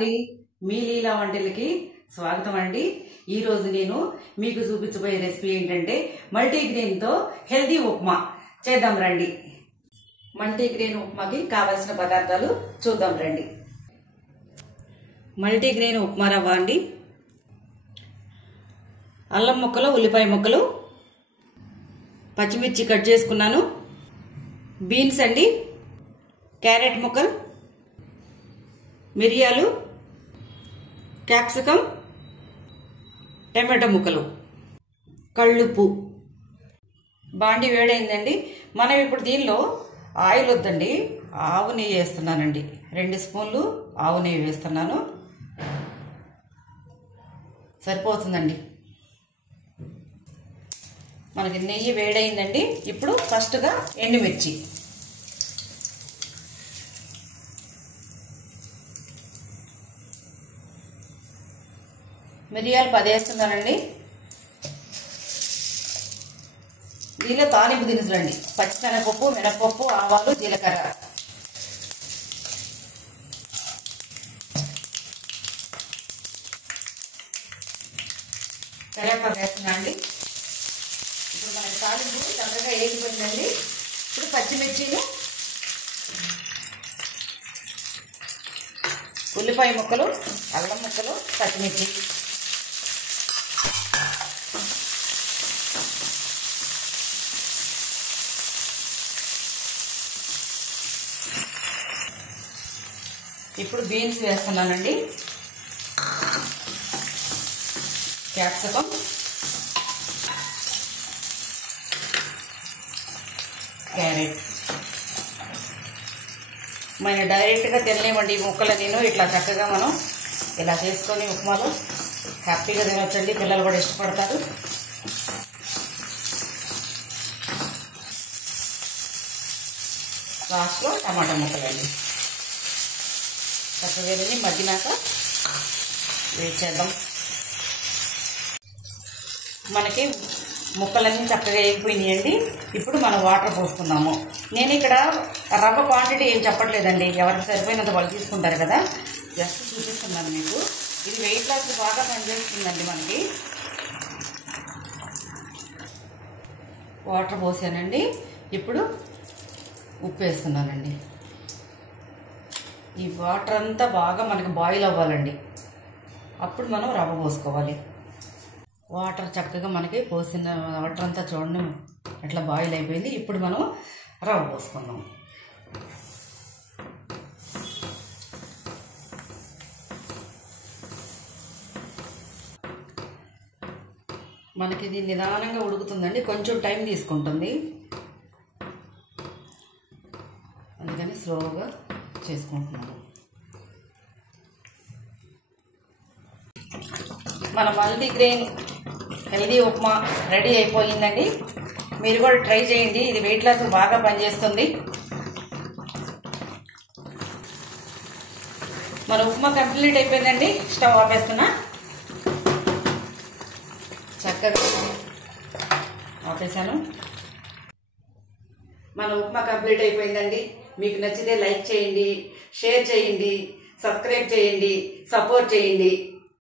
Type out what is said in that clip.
అండి మీ లీలా వంటలకి స్వాగతం అండి। ఈ రోజు నేను మీకు చూపించబోయే రెసిపీ ఏంటంటే మల్టీగ్రెయిన్ తో హెల్దీ ఉప్మా చేద్దాం రండి। మల్టీగ్రెయిన్ ఉప్మాకి కావాల్సిన పదార్థాలు చూద్దాం రండి। మల్టీగ్రెయిన్ ఉప్మా రవ్వ అండి, అల్లం ముక్కలు, ఉల్లిపాయ ముక్కలు, పచ్చిమిర్చి కట్ చేసుకున్నాను, బీన్స్ అండి, క్యారెట్ ముక్కలు, మిరియాలు, క్యాప్సికం, టమాటో ముక్కలు, కళ్ళుప్పు। బాండి వేడైందండి। మనం ఇప్పుడు దీనిలో ఆయిల్ వద్దండి, ఆవు నెయ్యి వేస్తున్నానండి। 2 స్పూన్లు ఆవు నెయ్యి వేస్తున్నాను, సరిపోతుందండి। మనకి నెయ్యి వేడైందండి। ఇప్పుడు ఫస్ట్గా ఎండుమిర్చి, మిరియాలు 10 వేస్తున్నానండి। దీనిలో తాలింపు దినుసులండి, పచ్చిశనగపప్పు, మినపప్పు, ఆవాలు, జీలకర్ర, కరివేపాకు వేస్తున్నా అండి। ఇప్పుడు మనకి తాలింపు చక్కగా వేగిపోయిందండి। ఇప్పుడు పచ్చిమిర్చిలు, ఉల్లిపాయ ముక్కలు, అల్లం ముక్కలు, పచ్చిమిర్చి, ఇప్పుడు బీన్స్ వేస్తున్నానండి, క్యాప్సికం, క్యారెట్। మనం డైరెక్ట్గా తినలేమండి ఈ ముక్కలు, నేను ఇట్లా చక్కగా మనం ఇలా చేసుకొని ఉప్మాలో హ్యాపీగా తినొచ్చండి, పిల్లలు కూడా ఇష్టపడతారు। లాస్ట్లో టమాటా ముక్కలండి, చక్కగా తిని మగ్గినాక వేడి చేద్దాం। మనకి ముక్కలన్నీ చక్కగా వేగిపోయినాయండి। ఇప్పుడు మనం వాటర్ పోసుకున్నాము। నేను ఇక్కడ రవ్వ క్వాంటిటీ ఏం చెప్పట్లేదండి, ఎవరికి సరిపోయినంత వాళ్ళు తీసుకుంటారు కదా, జస్ట్ చూపిస్తున్నాను మీకు। ఇది వెయిట్ లాస్ బాగా పనిచేస్తుందండి మనకి। వాటర్ పోసానండి, ఇప్పుడు ఉప్పు వేస్తున్నానండి। ఈ వాటర్ అంతా బాగా మనకి బాయిల్ అవ్వాలండి, అప్పుడు మనం రవ్వ పోసుకోవాలి। వాటర్ చక్కగా మనకి పోసిన వాటర్ అంతా చూడండి అట్లా బాయిల్ అయిపోయింది। ఇప్పుడు మనం రవ్వ పోసుకుందాం। మనకి ఇది నిదానంగా ఉడుకుతుందండి, కొంచెం టైం తీసుకుంటుంది, అందుకని స్లోగా చేసుకుంటున్నాము। మన మల్టీగ్రెయిన్ హెల్దీ ఉప్మా రెడీ అయిపోయిందండి। మీరు కూడా ట్రై చేయండి, ఇది వెయిట్ లాస్ బాగా పనిచేస్తుంది। మన ఉప్మా కంప్లీట్ అయిపోయిందండి, స్టవ్ ఆపేస్తున్నా, చక్కగా ఆపేసాను। మన ఉప్మా కంప్లీట్ అయిపోయిందండి। మీకు నచ్చితే లైక్ చేయండి, షేర్ చేయండి, సబ్స్క్రైబ్ చేయండి, సపోర్ట్ చేయండి।